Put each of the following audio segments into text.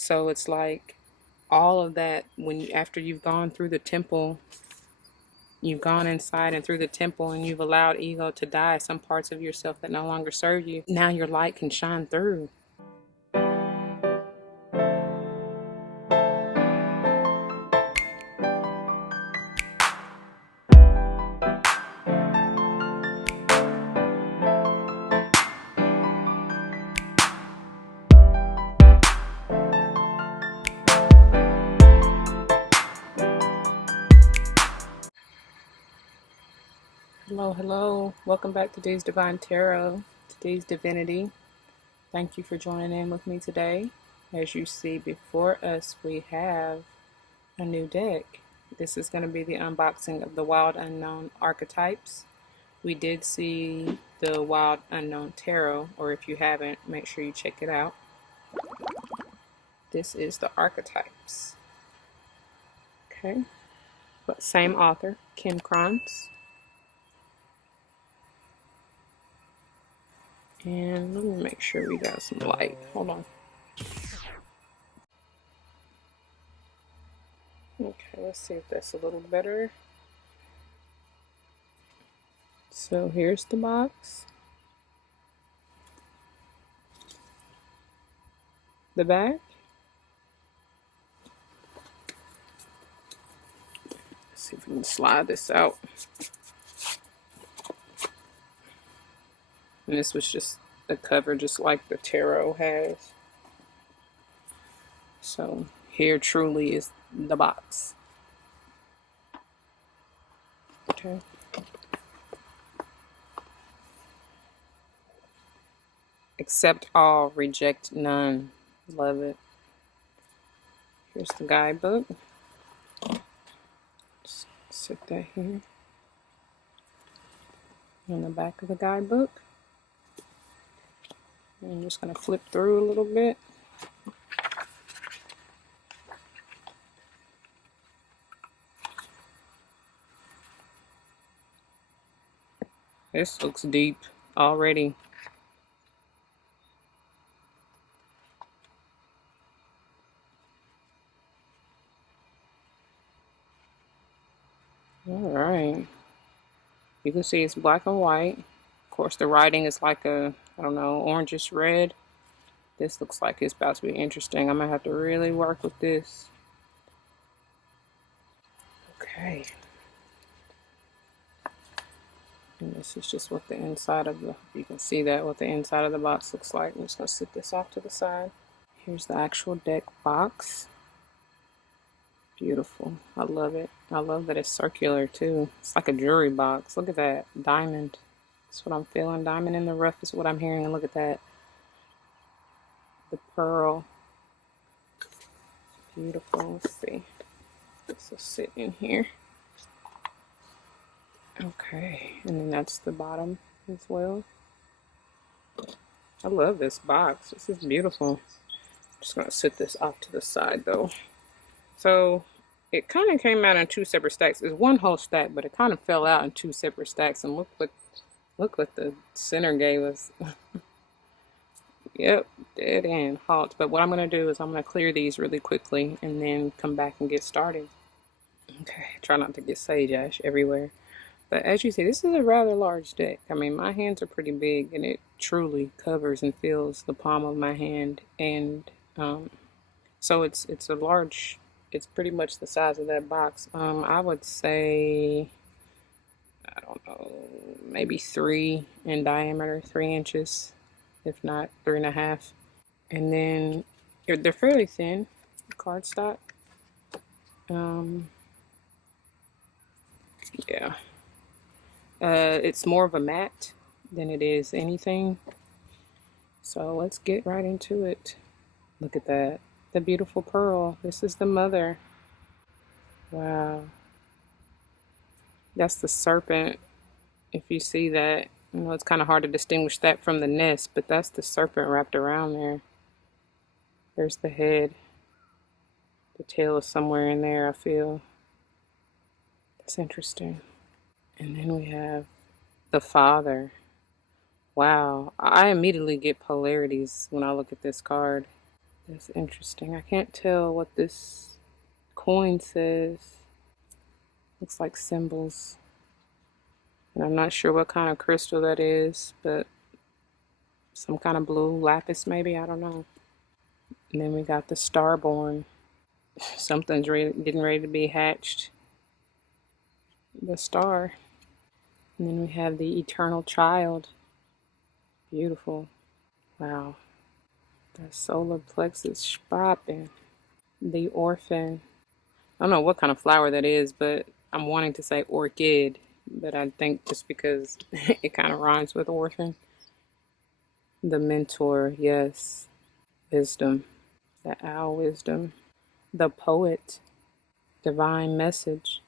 So it's like all of that after you've gone through the temple, you've gone inside and through the temple and you've allowed ego to die, some parts of yourself that no longer serve you. Now your light can shine through. Hello, hello. Welcome back to today's Divine Tarot, today's Divinity. Thank you for joining in with me today. As you see before us, we have a new deck. This is going to be the unboxing of the Wild Unknown Archetypes. We did see the Wild Unknown Tarot, or if you haven't, make sure you check it out. This is the Archetypes. Okay. But same author, Kim Krantz. And let me make sure we got some light. Hold on. Okay, let's see if that's a little better. So here's the box. The back. Let's see if we can slide this out. And this was just a cover just like the tarot has. So here truly is the box. Okay. Accept all, reject none. Love it. Here's the guidebook. Just sit that here. On the back of the guidebook. I'm just going to flip through a little bit. This looks deep already. Alright. You can see it's black and white. Of course, the writing is like a, I don't know, orangish red. This looks like it's about to be interesting. I'm going to have to really work with this. Okay. And this is just what the inside of you can see that, what the inside of the box looks like. I'm just going to sit this off to the side. Here's the actual deck box. Beautiful. I love it. I love that it's circular too. It's like a jewelry box. Look at that. Diamond. That's what I'm feeling. Diamond in the rough is what I'm hearing. And look at that. The pearl. Beautiful. Let's see. This will sit in here. Okay. And then that's the bottom as well. I love this box. This is beautiful. I'm just going to sit this off to the side though. So it kind of came out in two separate stacks. It's one whole stack, but it kind of fell out in two separate stacks. And look what the center gave us. Yep, dead end, halt. But what I'm going to do is I'm going to clear these really quickly and then come back and get started. Okay, try not to get sage ash everywhere. But as you see, this is a rather large deck. I mean, my hands are pretty big, and it truly covers and fills the palm of my hand. And so it's a large. It's pretty much the size of that box. I would say, I don't know, maybe 3 in diameter, 3 inches, if not 3.5. And then they're fairly thin, cardstock. Yeah. It's more of a matte than it is anything. So let's get right into it. Look at that. The beautiful pearl. This is the mother. Wow. That's the serpent. If you see that, you know, it's kind of hard to distinguish that from the nest, but that's the serpent wrapped around there. There's the head. The tail is somewhere in there, I feel. That's interesting. And then we have the father. Wow. I immediately get polarities when I look at this card. That's interesting. I can't tell what this coin says. Looks like symbols. And I'm not sure what kind of crystal that is, but some kind of blue lapis maybe, I don't know. And then we got the starborn. Something's getting ready to be hatched. The star. And then we have the eternal child. Beautiful. Wow. The solar plexus spropping. The orphan. I don't know what kind of flower that is, but I'm wanting to say orchid. But I think just because it kind of rhymes with orphan. The mentor, yes. Wisdom. The owl wisdom. The poet. Divine message.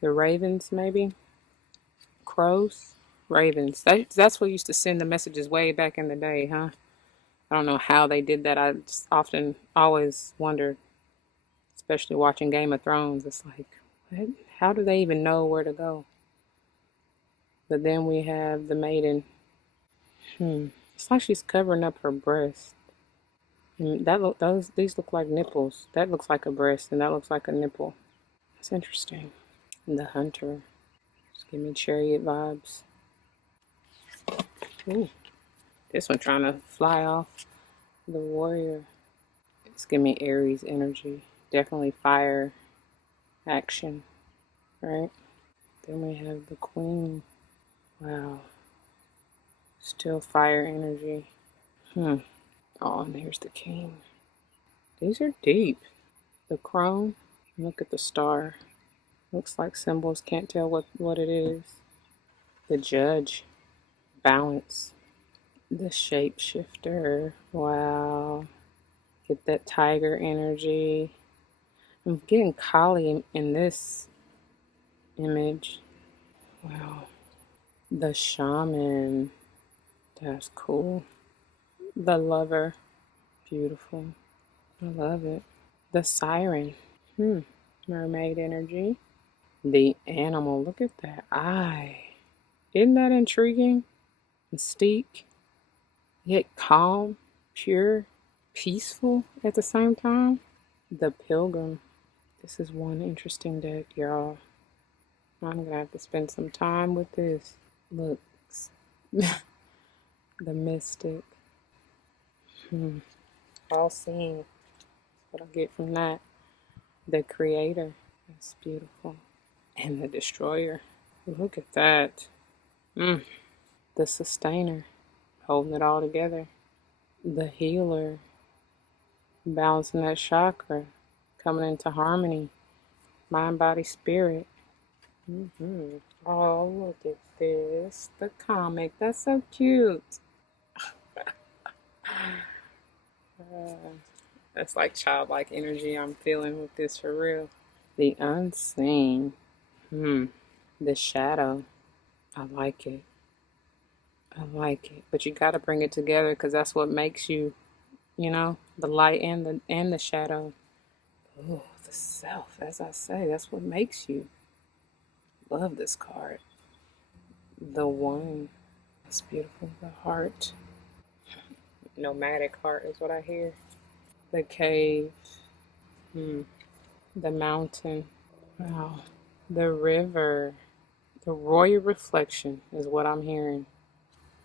The ravens, maybe? Crows? Ravens. That's what used to send the messages way back in the day, huh? I don't know how they did that. I just often always wondered, especially watching Game of Thrones. It's like, what? How do they even know where to go? But then we have the maiden. It's like she's covering up her breast. And these look like nipples. That looks like a breast, and that looks like a nipple. That's interesting. And the hunter. Just give me chariot vibes. Ooh, this one trying to fly off. The warrior. It's giving me Aries energy. Definitely fire action, right? Then we have the queen. Wow. Still fire energy. Oh, and here's the king. These are deep. The crone. Look at the star. Looks like symbols. Can't tell what it is. The judge. Balance. The shapeshifter. Wow. Get that tiger energy. I'm getting Kali in this image. Wow. The shaman. That's cool. The lover. Beautiful. I love it. The siren. Mermaid energy. The animal. Look at that eye. Isn't that intriguing? Mystique. Yet calm, pure, peaceful at the same time. The pilgrim. This is one interesting deck, y'all. I'm going to have to spend some time with this. Look. The mystic. All seeing. What I get from that. The creator. That's beautiful. And the destroyer. Look at that. The sustainer. Holding it all together. The healer. Balancing that chakra. Coming into harmony. Mind, body, spirit. Oh, look at this. The comic. That's so cute. That's like childlike energy I'm feeling with this for real. The unseen. The shadow. I like it. I like it. But you got to bring it together because that's what makes you, the light and the shadow. Oh, the self. As I say, that's what makes you. Love this card. The one. It's beautiful. The heart. Nomadic heart is what I hear. The cave. The mountain. Wow. The river. The royal reflection is what I'm hearing.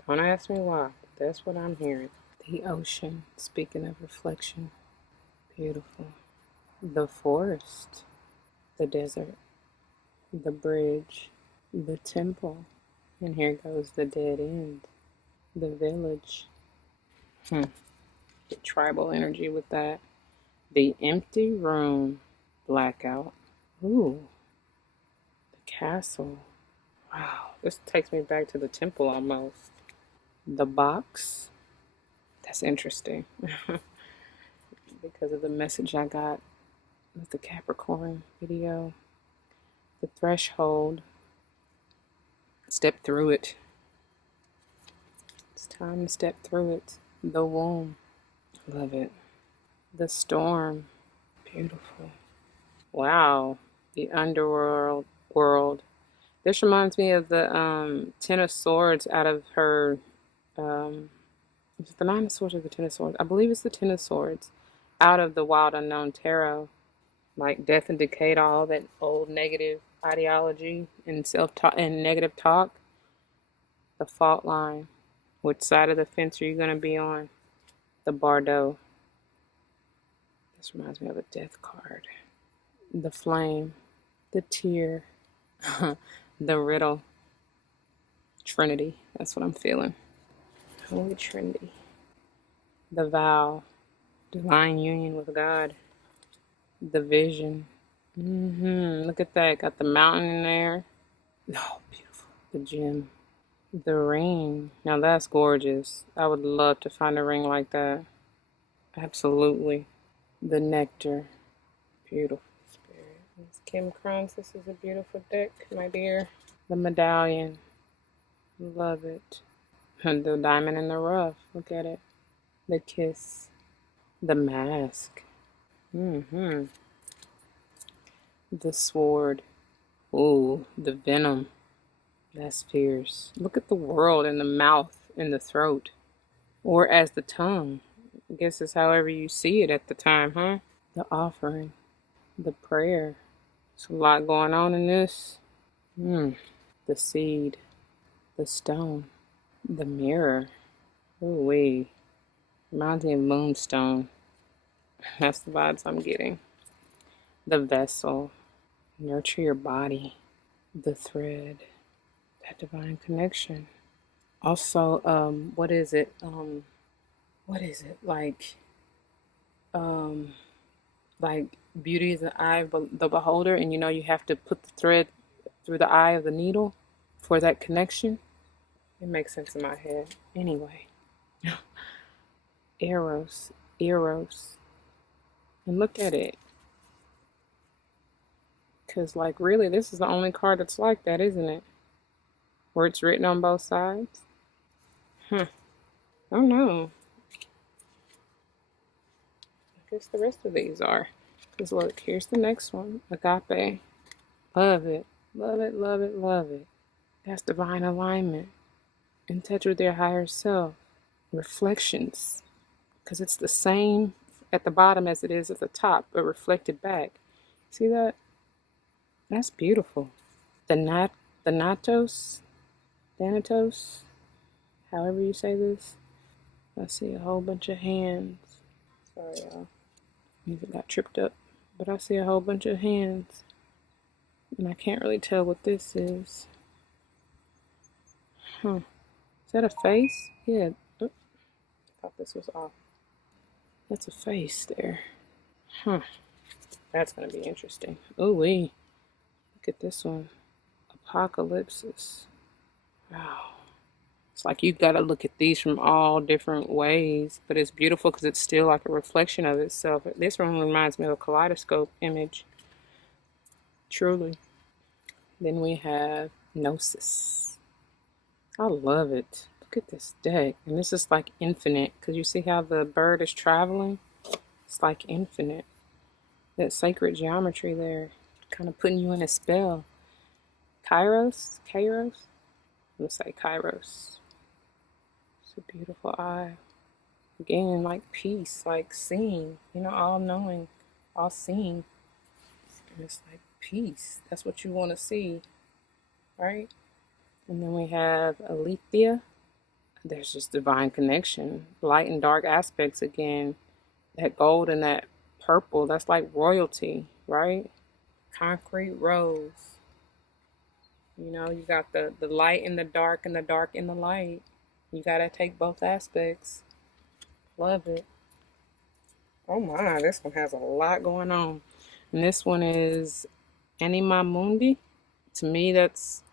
Don't ask me why, but that's what I'm hearing. The ocean. Speaking of reflection. Beautiful. The forest. The desert. The bridge. The temple. And here goes the dead end. The village. The tribal energy with that. The empty room. Blackout. Ooh. The castle. Wow. This takes me back to the temple almost. The box. That's interesting. Because of the message I got with the Capricorn video. The threshold. Step through it. It's time to step through it. The womb. Love it. The storm. Beautiful. Wow. The underworld. This reminds me of the Ten of Swords out of her. Is it the Nine of Swords or the Ten of Swords? I believe it's the Ten of Swords. out of the Wild Unknown Tarot, like death and decay to all that old negative ideology and self-talk and negative talk. The fault line. Which side of the fence are you going to be on? The Bardo. This reminds me of a death card. The flame. The tear. The riddle. Trinity. That's what I'm feeling. Holy Trinity. The vow. Divine union with God. The vision. Look at that. Got the mountain in there. Oh, beautiful. The gem. The ring. Now that's gorgeous. I would love to find a ring like that. Absolutely. The nectar. Beautiful spirit. It's Kim Kranz. This is a beautiful deck, my dear. The medallion. Love it. And the diamond in the rough. Look at it. The kiss. The mask. The sword. Ooh, the venom. That's fierce. Look at the world in the mouth, in the throat. Or as the tongue. I guess it's however you see it at the time, huh? The offering. The prayer. There's a lot going on in this. The seed. The stone. The mirror. Ooh wee. Reminds me of moonstone. That's the vibes I'm getting. The vessel. Nurture your body. The thread. That divine connection. Also, what is it? Like beauty is the eye of the beholder, and you have to put the thread through the eye of the needle for that connection. It makes sense in my head. Anyway. Eros. And look at it. Because, like, really, this is the only card that's like that, isn't it? Where it's written on both sides. I don't know. I guess the rest of these are. Because, look, here's the next one. Agape. Love it. Love it, love it, love it. That's divine alignment. In touch with your higher self. Reflections. Because it's the same at the bottom as it is at the top, but reflected back. See that? That's beautiful. The Thanatos, however you say this. I see a whole bunch of hands. Sorry, y'all. Music got tripped up. But I see a whole bunch of hands. And I can't really tell what this is. Is that a face? Yeah. I thought this was off. That's a face there. That's going to be interesting. Ooh wee. Look at this one. Apocalypsis. Wow. It's like you've got to look at these from all different ways, but it's beautiful because it's still like a reflection of itself. This one reminds me of a kaleidoscope image. Truly. Then we have Gnosis. I love it. Look at this deck. And this is like infinite because you see how the bird is traveling? It's like infinite. That sacred geometry there. Kind of putting you in a spell. Kairos? I'm going to say Kairos. It's a beautiful eye. Again, like peace, like seeing, all knowing, all seeing. And it's like peace. That's what you want to see, right? And then we have Alethea. There's just divine connection. Light and dark aspects again. That gold and that purple, that's like royalty, right? Concrete rose. You got the light and the dark and the light. You got to take both aspects. Love it. Oh my, this one has a lot going on. And this one is Anima Mundi. To me, it's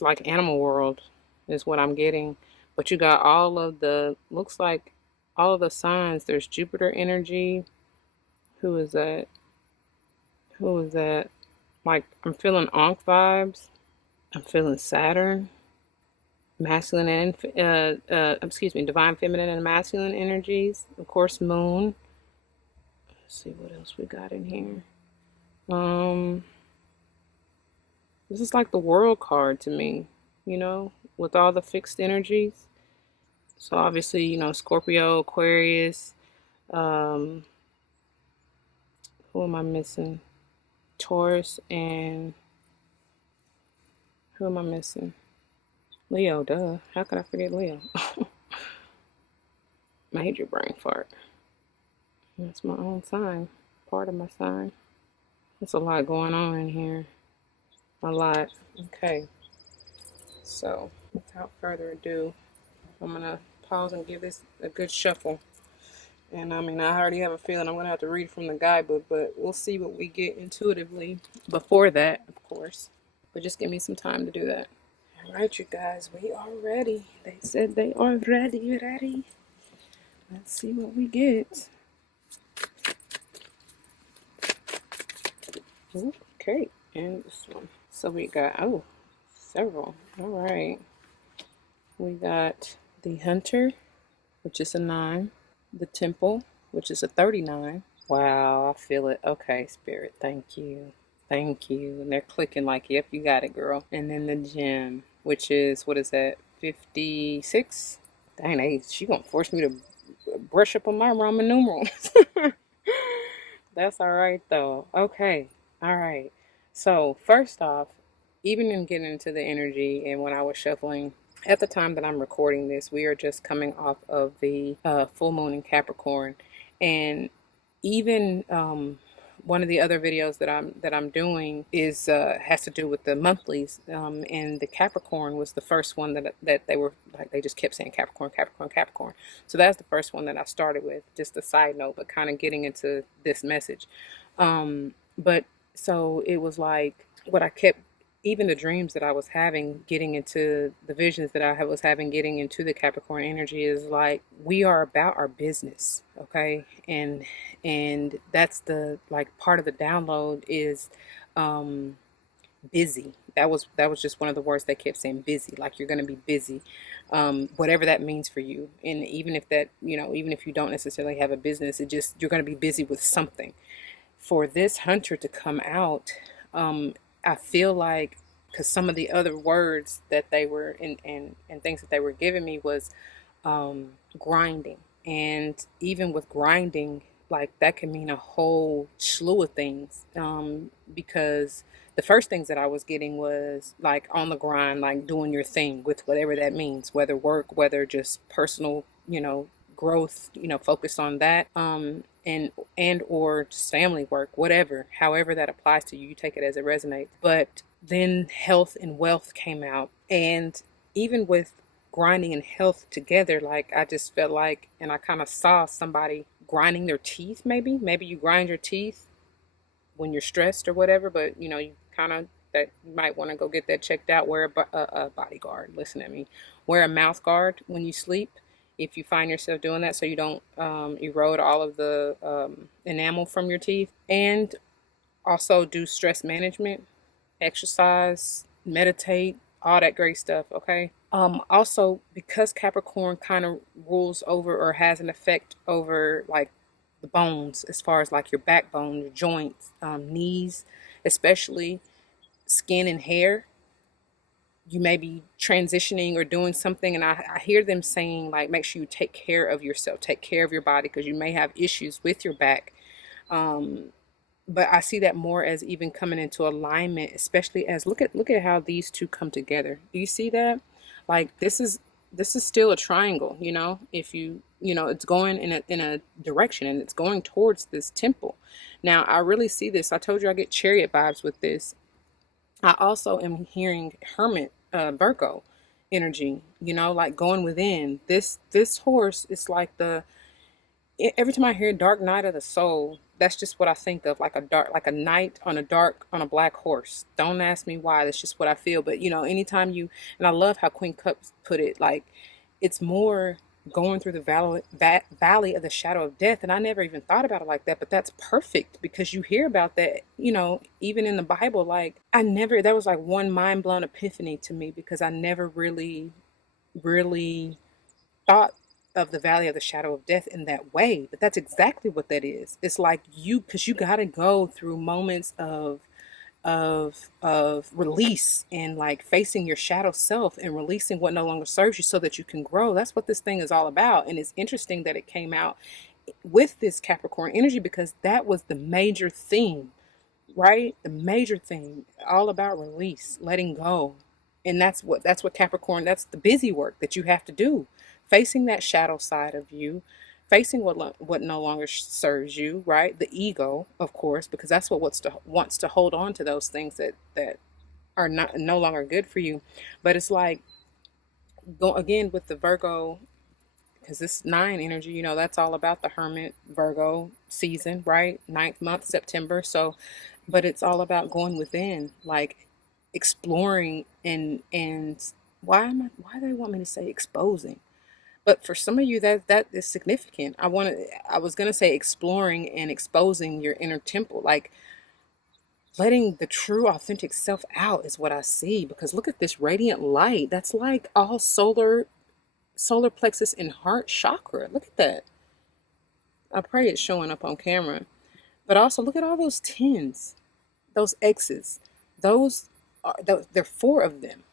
like Animal World is what I'm getting. But you got looks like all of the signs. There's Jupiter energy. Who is that? Like, I'm feeling Ankh vibes. I'm feeling Saturn. Masculine and, divine feminine and masculine energies. Of course, Moon. Let's see what else we got in here. This is like the World card to me, with all the fixed energies. So obviously, Scorpio, Aquarius, Um, who am I missing? Taurus and who am I missing? Leo, duh. How could I forget Leo? Major brain fart. That's my own sign. Part of my sign. There's a lot going on in here. A lot. Okay. So, without further ado, I'm going to pause and give this a good shuffle. And I mean, I already have a feeling I'm going to have to read from the guidebook, but we'll see what we get intuitively before that, of course. But just give me some time to do that. All right, you guys, we are ready. They said they are ready. Let's see what we get. Okay, and this one. So we got, oh, several. All right. We got the Hunter, which is a 9. The Temple, which is a 39. Wow, I feel it. Okay, Spirit, thank you. Thank you. And they're clicking like, yep, you got it, girl. And then the Gem, which is, what is that, 56? Dang, she gonna force me to brush up on my Roman numerals. That's all right, though. Okay, all right. So, first off, even in getting into the energy and when I was shuffling, at the time that I'm recording this, we are just coming off of the full moon in Capricorn, and even one of the other videos that I'm doing is has to do with the monthlies, and the Capricorn was the first one that they were like, they just kept saying Capricorn, Capricorn, Capricorn. So that's the first one that I started with. Just a side note, but kind of getting into this message. But so it was like what I kept, even the dreams that I was having, getting into the visions that I was having, getting into the Capricorn energy, is like, we are about our business, okay? And that's the, like, part of the download is busy. That was just one of the words they kept saying, busy. Like, you're going to be busy, whatever that means for you. And even if that, even if you don't necessarily have a business, you're going to be busy with something. For this Hunter to come out, I feel like, because some of the other words that they were and things that they were giving me was grinding. And even with grinding, like, that can mean a whole slew of things, because the first things that I was getting was like on the grind, like doing your thing with whatever that means, whether work, whether just personal, growth, focus on that, and or just family work, whatever, however that applies to you, you take it as it resonates. But then health and wealth came out, and even with grinding and health together, like, I just felt like, and I kind of saw somebody grinding their teeth. Maybe you grind your teeth when you're stressed or whatever, but you kind of, that you might want to go get that checked out. Wear a bodyguard. Listen at me. Wear a mouth guard when you sleep, if you find yourself doing that, so you don't erode all of the enamel from your teeth. And also do stress management, exercise, meditate, all that great stuff, okay? Also, because Capricorn kind of rules over or has an effect over, like, the bones, as far as like your backbone, your joints, knees, especially skin and hair. You may be transitioning or doing something, and I hear them saying, like, make sure you take care of yourself, take care of your body, because you may have issues with your back. But I see that more as even coming into alignment, especially as, look at how these two come together. Do you see that? Like, this is still a triangle, if it's going in a direction, and it's going towards this temple. Now, I really see this. I told you I get chariot vibes with this. I also am hearing Hermit, Virgo energy, like going within. This horse is like every time I hear Dark Night of the Soul, that's just what I think of, like like a knight on a black horse. Don't ask me why. That's just what I feel. But anytime and I love how Queen Cups put it, like, it's more going through the valley of the shadow of death. And I never even thought about it like that, but that's perfect, because you hear about that, even in the Bible. Like, that was like one mind blown epiphany to me, because I never really thought of the valley of the shadow of death in that way. But that's exactly what that is. It's like, because you got to go through moments of release, and like facing your shadow self and releasing what no longer serves you, so that you can grow. That's what this thing is all about. And it's interesting that it came out with this Capricorn energy, because that was the major theme, right? The major thing, all about release, letting go. And that's what Capricorn, that's the busy work that you have to do. Facing that shadow side of you, facing what no longer serves you, right? The ego, of course, because that's what wants to hold on to those things that are not no longer good for you. But it's like, go again with the Virgo, because this nine energy, that's all about the Hermit Virgo season, right? Ninth month, September. So, but it's all about going within, like exploring and why they want me to say exposing? But for some of you, that is significant. I was gonna say exploring and exposing your inner temple, like letting the true authentic self out is what I see, because look at this radiant light. That's like all solar plexus and heart chakra. Look at that. I pray it's showing up on camera. But also look at all those tens, those X's. There are four of them,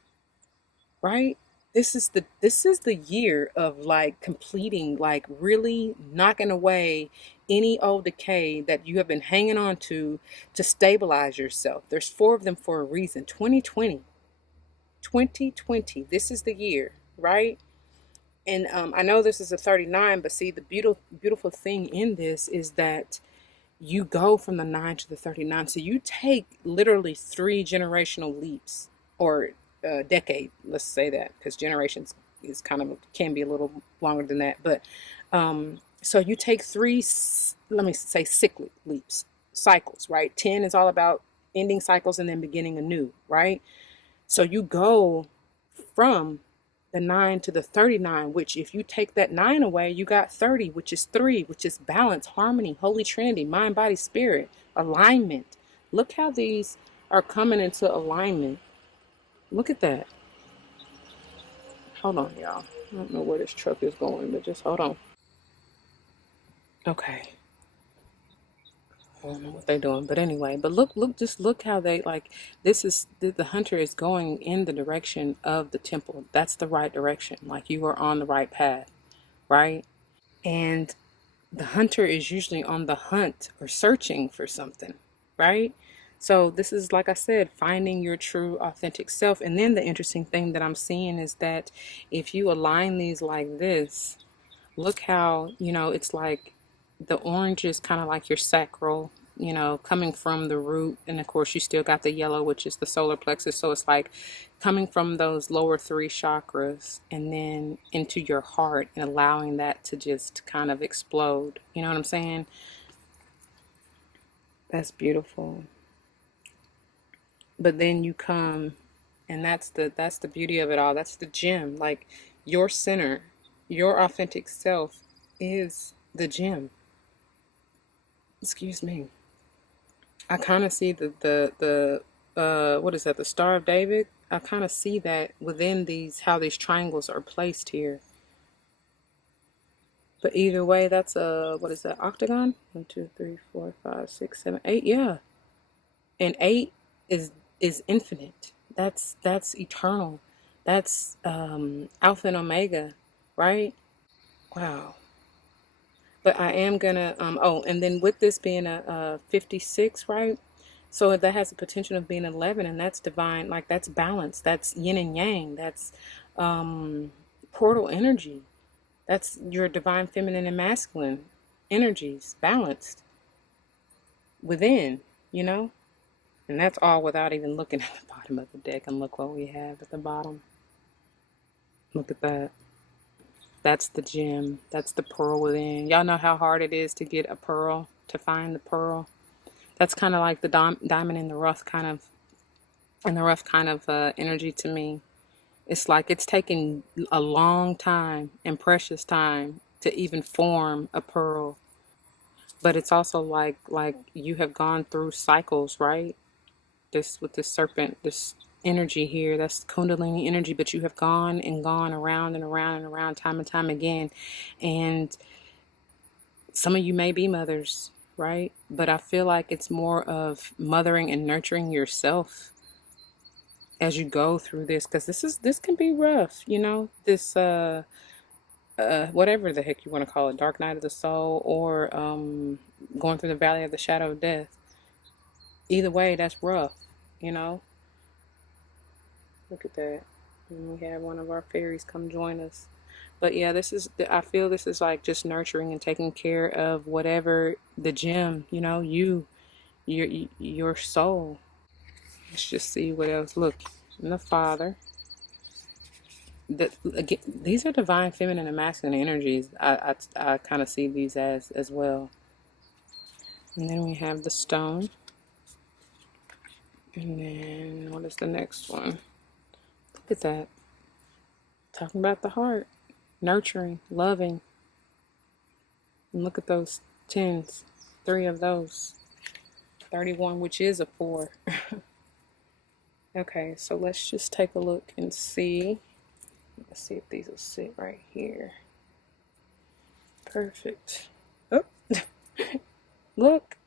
right? This is the year of like completing, like really knocking away any old decay that you have been hanging on to stabilize yourself. There's four of them for a reason. 2020, this is the year, right? And I know this is a 39, but see, the beautiful thing in this is that you go from the 9 to the 39. So you take literally three generational leaps, or decade, let's say that, because generations is kind of can be a little longer than that. But so you take three, let me say, cyclic leaps, cycles, right? 10 is all about ending cycles and then beginning anew, right? So you go from the 9 to the 39, which if you take that 9 away, you got 30, which is 3, which is balance, harmony, holy trinity, mind, body, spirit, alignment. Look how these are coming into alignment. Look at that. Hold on, y'all. I don't know where this truck is going, but just hold on. Okay. I don't know what they're doing, but anyway, but just look how they like. This is the hunter is going in the direction of the temple. That's the right direction. Like you are on the right path, right? And the hunter is usually on the hunt or searching for something, right? So this is, like I said, finding your true authentic self. And then the interesting thing that I'm seeing is that if you align these like this, look how, it's like the orange is kind of like your sacral, coming from the root. And of course, you still got the yellow, which is the solar plexus. So it's like coming from those lower three chakras and then into your heart and allowing that to just kind of explode. You know what I'm saying? That's beautiful. But then you come, and that's the beauty of it all. That's the gem. Like your center, your authentic self is the gem. Excuse me. I kind of see the what is that, the Star of David. I kind of see that within these, how these triangles are placed here. But either way, that's a, what is that, octagon? 1, 2, 3, 4, 5, 6, 7, 8. Yeah, and 8 is infinite. That's eternal. That's Alpha and Omega, right? Wow. But I am gonna oh, and then with this being a 56, right? So that has the potential of being 11, and that's divine, like that's balance, that's yin and yang, that's um portal energy, that's your divine feminine and masculine energies balanced within, you know? And that's all without even looking at the bottom of the deck. And look what we have at the bottom. Look at that. That's the gem. That's the pearl within. Y'all know how hard it is to get a pearl, to find the pearl. That's kind of like the diamond in the rough kind of energy to me. It's like it's taking a long time and precious time to even form a pearl. But it's also like you have gone through cycles, right? This with this serpent, this energy here, that's Kundalini energy, but you have gone and gone around and around and around, time and time again. And some of you may be mothers, right? But I feel like it's more of mothering and nurturing yourself as you go through this, because this can be rough, this whatever the heck you want to call it, dark night of the soul, or going through the valley of the shadow of death. Either way, that's rough, you know. Look at that. And we have one of our fairies come join us. But yeah, this is, I feel this is like just nurturing and taking care of whatever the gem, you know, your soul. Let's just see what else. Look, and the Father. Again, these are divine feminine and masculine energies. I kind of see these as well. And then we have the stone. And then what is the next one? Look at that. Talking about the heart. Nurturing, loving. And look at those 10s. 3 of those. 31, which is a 4. Okay, so let's just take a look and see. Let's see if these will sit right here. Perfect. Oh, look.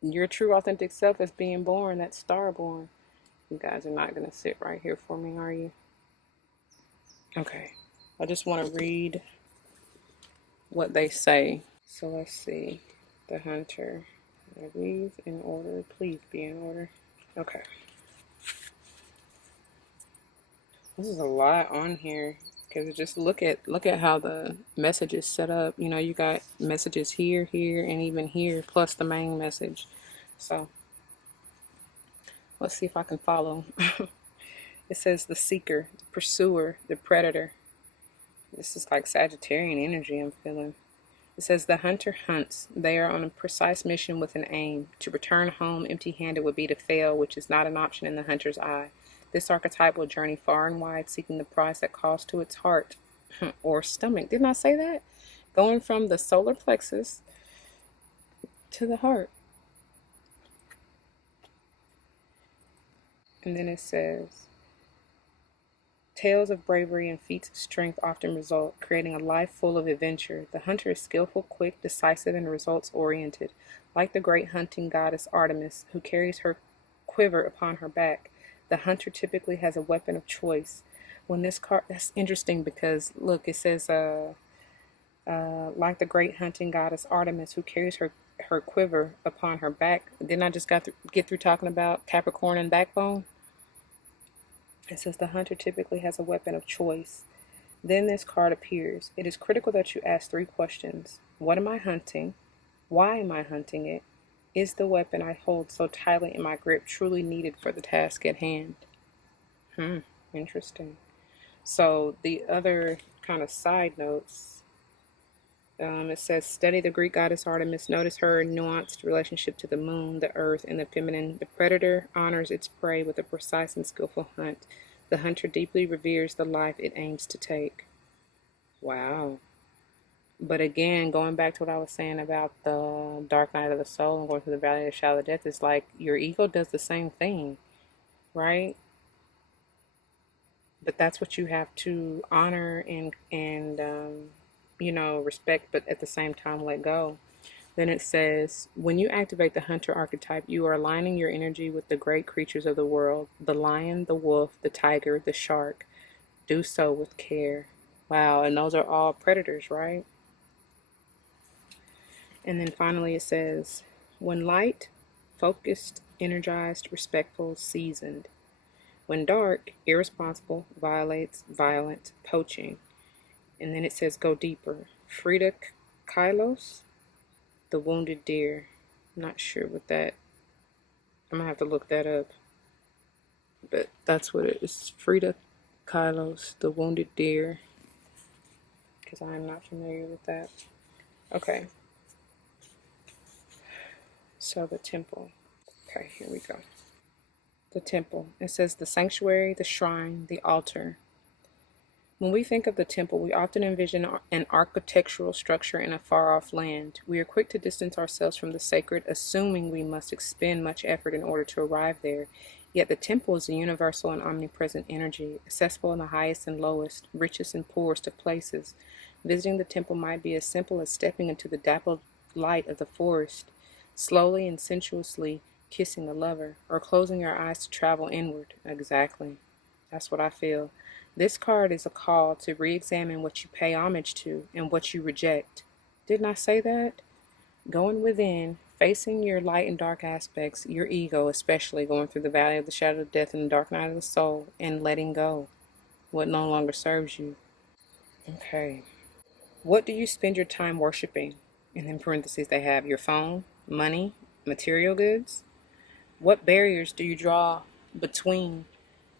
Your true authentic self is being born. That's starborn. You guys are not going to sit right here for me, are you? Okay. I just want to read what they say. So let's see. The Hunter. Are these in order? Please be in order. Okay. This is a lot on here, because just look at how the message is set up. You know, you got messages here, here, and even here, plus the main message. So let's see if I can follow. It says the seeker, the pursuer, the predator. This is like Sagittarian energy I'm feeling. It says the hunter hunts. They are on a precise mission with an aim. To return home empty-handed would be to fail, which is not an option in the hunter's eye. This archetype will journey far and wide, seeking the prize that calls to its heart or stomach. Didn't I say that? Going from the solar plexus to the heart. And then it says, tales of bravery and feats of strength often result, creating a life full of adventure. The hunter is skillful, quick, decisive, and results-oriented. Like the great hunting goddess Artemis, who carries her quiver upon her back, the hunter typically has a weapon of choice. When this card, that's interesting because, look, it says, like the great hunting goddess Artemis, who carries her quiver upon her back. Didn't I just get through talking about Capricorn and backbone? It says the hunter typically has a weapon of choice. Then this card appears. It is critical that you ask 3 questions. What am I hunting? Why am I hunting it? Is the weapon I hold so tightly in my grip truly needed for the task at hand? Interesting. So the other kind of side notes, it says, study the Greek goddess Artemis. Notice her nuanced relationship to the moon, the earth, and the feminine. The predator honors its prey with a precise and skillful hunt. The hunter deeply reveres the life it aims to take. Wow. But again, going back to what I was saying about the dark night of the soul and going through the valley of the shadow of death, it's like your ego does the same thing, right? But that's what you have to honor and you know, respect, but at the same time let go. Then it says, when you activate the hunter archetype, you are aligning your energy with the great creatures of the world, the lion, the wolf, the tiger, the shark. Do so with care. Wow, and those are all predators, right? And then finally it says, when light, focused, energized, respectful, seasoned. When dark, irresponsible, violates, violent, poaching. And then it says, go deeper. Frida Kylos, the wounded deer. I'm not sure what that, I'm going to have to look that up. But that's what it is. Frida Kylos, the wounded deer. Because I am not familiar with that. Okay. So the temple. Okay, here we go. The temple. It says the sanctuary, the shrine, the altar. When we think of the temple, we often envision an architectural structure in a far-off land. We are quick to distance ourselves from the sacred, assuming we must expend much effort in order to arrive there. Yet the temple is a universal and omnipresent energy, accessible in the highest and lowest, richest and poorest of places. Visiting the temple might be as simple as stepping into the dappled light of the forest, slowly and sensuously kissing a lover, or closing your eyes to travel inward. Exactly. That's what I feel. This card is a call to re-examine what you pay homage to and what you reject. Didn't I say that? Going within, facing your light and dark aspects, your ego especially, going through the valley of the shadow of death and the dark night of the soul, and letting go what no longer serves you. Okay. What do you spend your time worshiping? And in parentheses they have your phone, money, material goods. What barriers do you draw between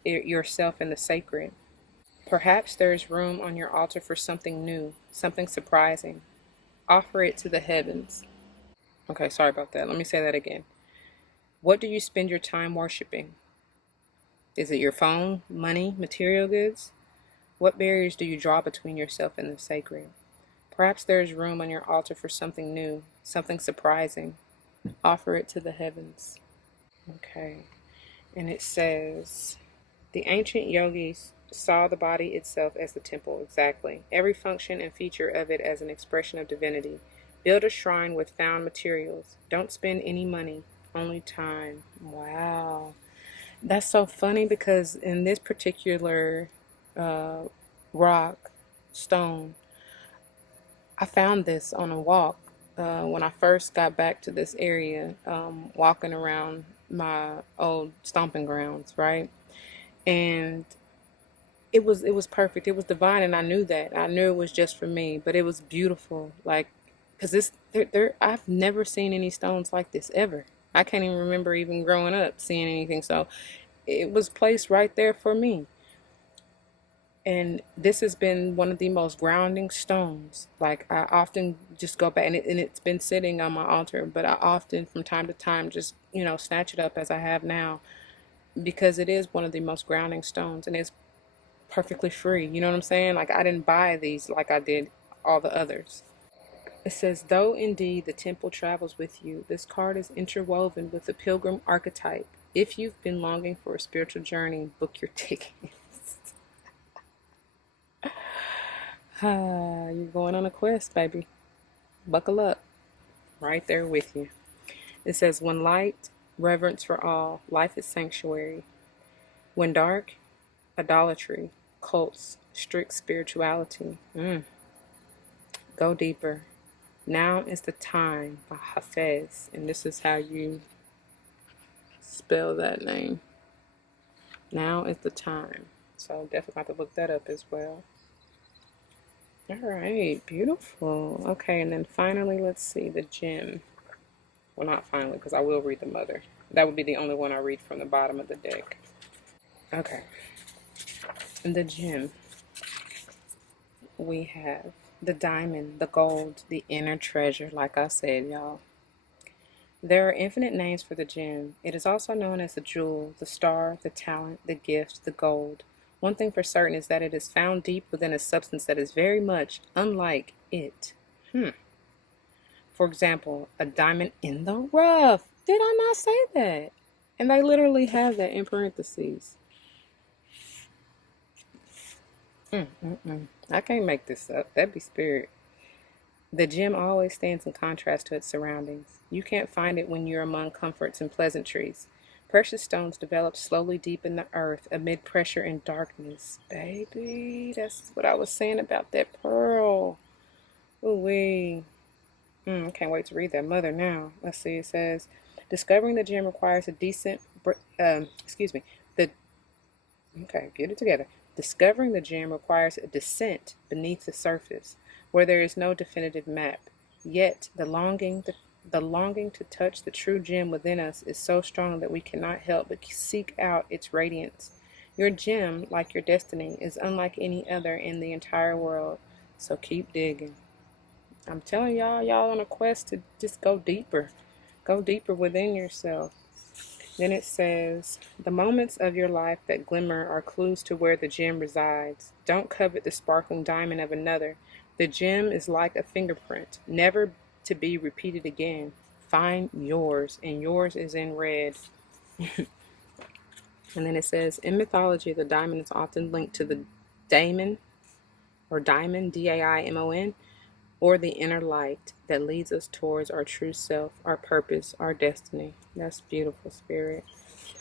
yourself and the sacred? Perhaps there is room on your altar for something new, something surprising. Offer it to the heavens. Okay, sorry about that. Let me say that again. What do you spend your time worshiping? Is it your phone, money, material goods? What barriers do you draw between yourself and the sacred? Perhaps there is room on your altar for something new, something surprising. Offer it to the heavens. Okay. And it says, the ancient yogis saw the body itself as the temple, exactly. Every function and feature of it as an expression of divinity. Build a shrine with found materials. Don't spend any money, only time. Wow. That's so funny because in this particular rock, stone, I found this on a walk when I first got back to this area, walking around my old stomping grounds, right? And it was perfect. It was divine, and I knew that. I knew it was just for me, but it was beautiful. Like, cause I've never seen any stones like this ever. I can't even remember even growing up seeing anything. So it was placed right there for me. And this has been one of the most grounding stones. Like, I often just go back, and it's been sitting on my altar, but I often from time to time just, snatch it up as I have now, because it is one of the most grounding stones, and it's perfectly free. You know what I'm saying? Like, I didn't buy these like I did all the others. It says, though indeed the temple travels with you, this card is interwoven with the pilgrim archetype. If you've been longing for a spiritual journey, book your tickets. You're going on a quest, baby. Buckle up. Right there with you. It says, when light, reverence for all, life is sanctuary. When dark, idolatry, cults, strict spirituality. Go deeper. Now is the time, by Hafez, and this is how you spell that name. Now is the time. So definitely have to look that up as well. All right, beautiful. Okay, and then finally, let's see, the gem. Well, not finally, because I will read the mother. That would be the only one I read from the bottom of the deck. Okay. The gem. We have the diamond, the gold, the inner treasure, like I said, y'all. There are infinite names for the gem. It is also known as the jewel, the star, the talent, the gift, the gold. One thing for certain is that it is found deep within a substance that is very much unlike it. For example, a diamond in the rough. Did I not say that? And they literally have that in parentheses. I can't make this up. That'd be spirit. The gem always stands in contrast to its surroundings. You can't find it when you're among comforts and pleasantries. Precious stones develop slowly deep in the earth amid pressure and darkness. Baby, that's what I was saying about that pearl. Ooh-wee. Can't wait to read that mother now. Let's see, it says, discovering the gem requires a decent, get it together. Discovering the gem requires a descent beneath the surface, where there is no definitive map. Yet the longing to touch the true gem within us is so strong that we cannot help but seek out its radiance. Your gem, like your destiny, is unlike any other in the entire world. So keep digging. I'm telling y'all on a quest to just go deeper. Go deeper within yourself. Then it says, the moments of your life that glimmer are clues to where the gem resides. Don't covet the sparkling diamond of another. The gem is like a fingerprint, never to be repeated again. Find yours, and yours is in red. And then it says, in mythology, the diamond is often linked to the daemon, or diamond, D-A-I-M-O-N, or the inner light that leads us towards our true self, our purpose, our destiny. That's beautiful, spirit.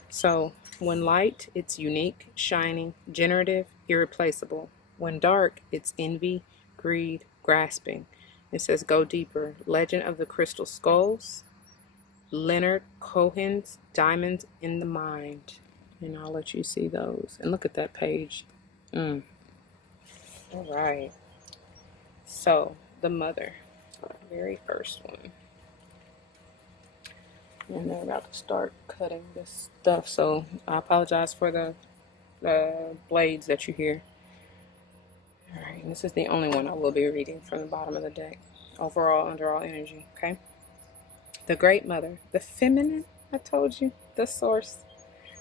So when light, it's unique, shining, generative, irreplaceable. When dark, it's envy, greed, grasping. It says go deeper. Legend of the Crystal Skulls, Leonard Cohen's Diamonds in the Mind. And I'll let you see those. And look at that page. All right. So the mother, very first one. And they're about to start cutting this stuff. So I apologize for the blades that you hear. All right, and this is the only one I will be reading from the bottom of the deck. Overall, under all energy, okay? The Great Mother, the feminine, I told you, the source.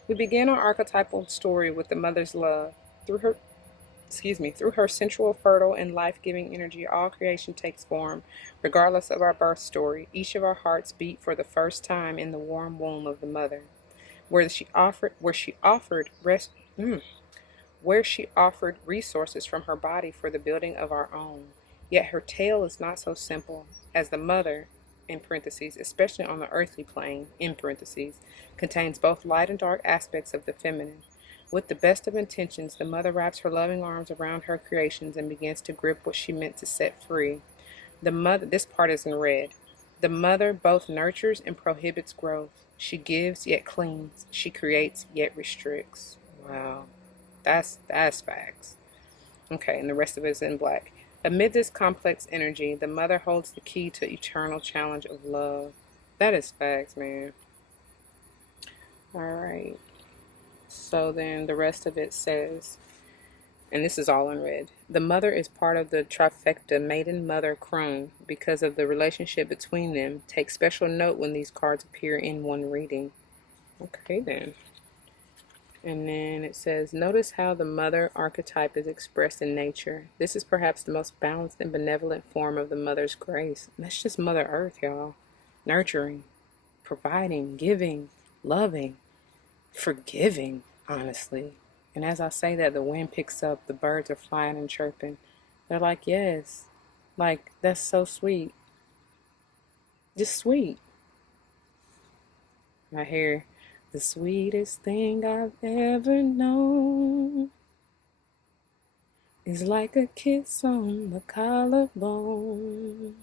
We begin our archetypal story with the mother's love. Through her sensual, fertile, and life-giving energy, all creation takes form. Regardless of our birth story, each of our hearts beat for the first time in the warm womb of the mother, where she offered resources from her body for the building of our own. Yet her tale is not so simple, as the mother, in parentheses, especially on the earthly plane, in parentheses, contains both light and dark aspects of the feminine. With the best of intentions, the mother wraps her loving arms around her creations and begins to grip what she meant to set free. This part is in red. The mother both nurtures and prohibits growth. She gives yet cleans. She creates yet restricts. Wow. That's facts. Okay, and the rest of it is in black. Amid this complex energy, the mother holds the key to eternal challenge of love. That is facts, man. All right. So then the rest of it says, and this is all in red, the mother is part of the trifecta maiden mother crone. Because of the relationship between them, take special note when these cards appear in one reading. Okay, then. And then it says, notice how the mother archetype is expressed in nature. This is perhaps the most balanced and benevolent form of the mother's grace. And that's just Mother Earth, y'all. Nurturing, providing, giving, loving, forgiving, honestly. And as I say that, the wind picks up, the birds are flying and chirping. They're like, yes, like, that's so sweet. Just sweet. I hear, the sweetest thing I've ever known is like a kiss on the collarbone,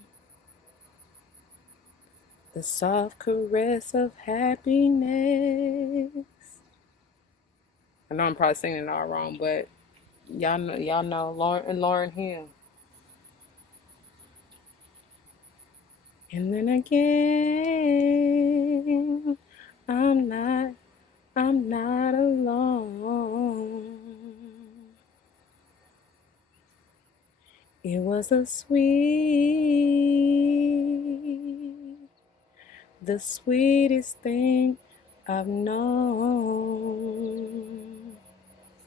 the soft caress of happiness. I know I'm probably singing it all wrong, but y'all know Lauryn Hill. And then again, I'm not alone. It was the sweetest thing I've known.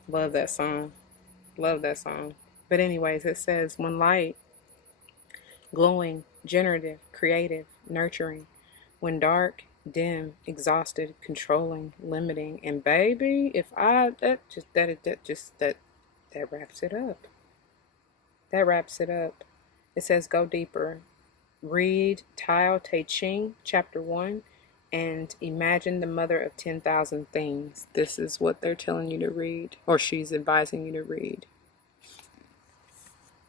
Love that song. Love that song. But anyways, it says, when light, glowing, generative, creative, nurturing. When dark, dim, exhausted, controlling, limiting. And baby, that wraps it up. That wraps it up. It says go deeper. Read Tao Te Ching, Chapter 1, and imagine the mother of 10,000 things. This is what they're telling you to read, or she's advising you to read.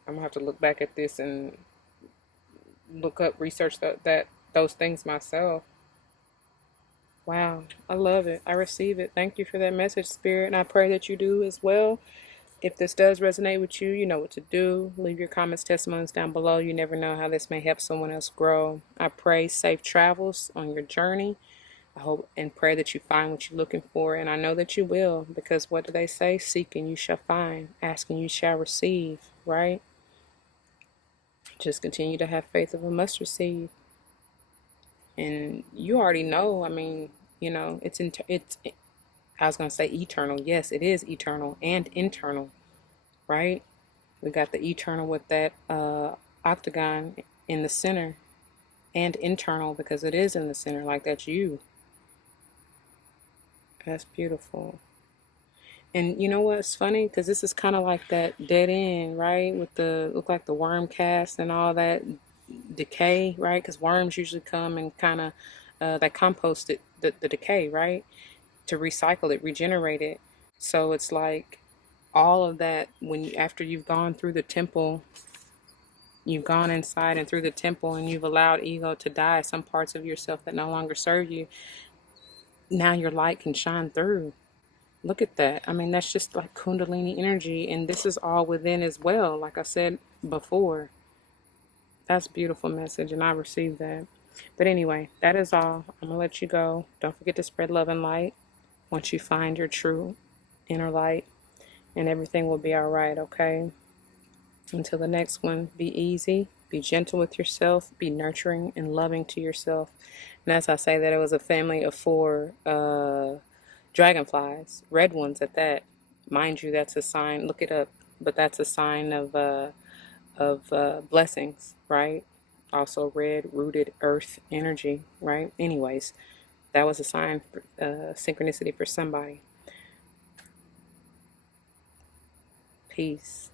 I'm going to have to look back at this and research those things myself. Wow, I love it. I receive it. Thank you for that message, Spirit, and I pray that you do as well. If this does resonate with you, you know what to do. Leave your comments, testimonies down below. You never know how this may help someone else grow. I pray safe travels on your journey. I hope and pray that you find what you're looking for, and I know that you will, because what do they say? Seek and you shall find. Ask and you shall receive, right? Just continue to have faith of a mustard seed. And you already know, I mean, you know, I was going to say eternal. Yes, it is eternal and internal, right? We got the eternal with that octagon in the center, and internal because it is in the center, like that's you. That's beautiful. And you know what's funny? Because this is kind of like that dead end, right? With look like the worm cast and all that decay, right? Because worms usually come and kind of, they compost the decay, right? to recycle it, regenerate it. So it's like all of that, when you, after you've gone through the temple, you've gone inside and through the temple, and you've allowed ego to die, some parts of yourself that no longer serve you, now your light can shine through. Look at that. I mean, that's just like Kundalini energy, and this is all within as well, like I said before. That's a beautiful message, and I received that. But anyway, that is all. I'm going to let you go. Don't forget to spread love and light once you find your true inner light, and everything will be all right, okay? Until the next one, be easy, be gentle with yourself, be nurturing and loving to yourself. And as I say that, it was a family of 4 dragonflies, red ones at that. Mind you, that's a sign, look it up, but that's a sign of blessings, right? Also red, rooted earth energy, right? Anyways, that was a sign, synchronicity for somebody. Peace.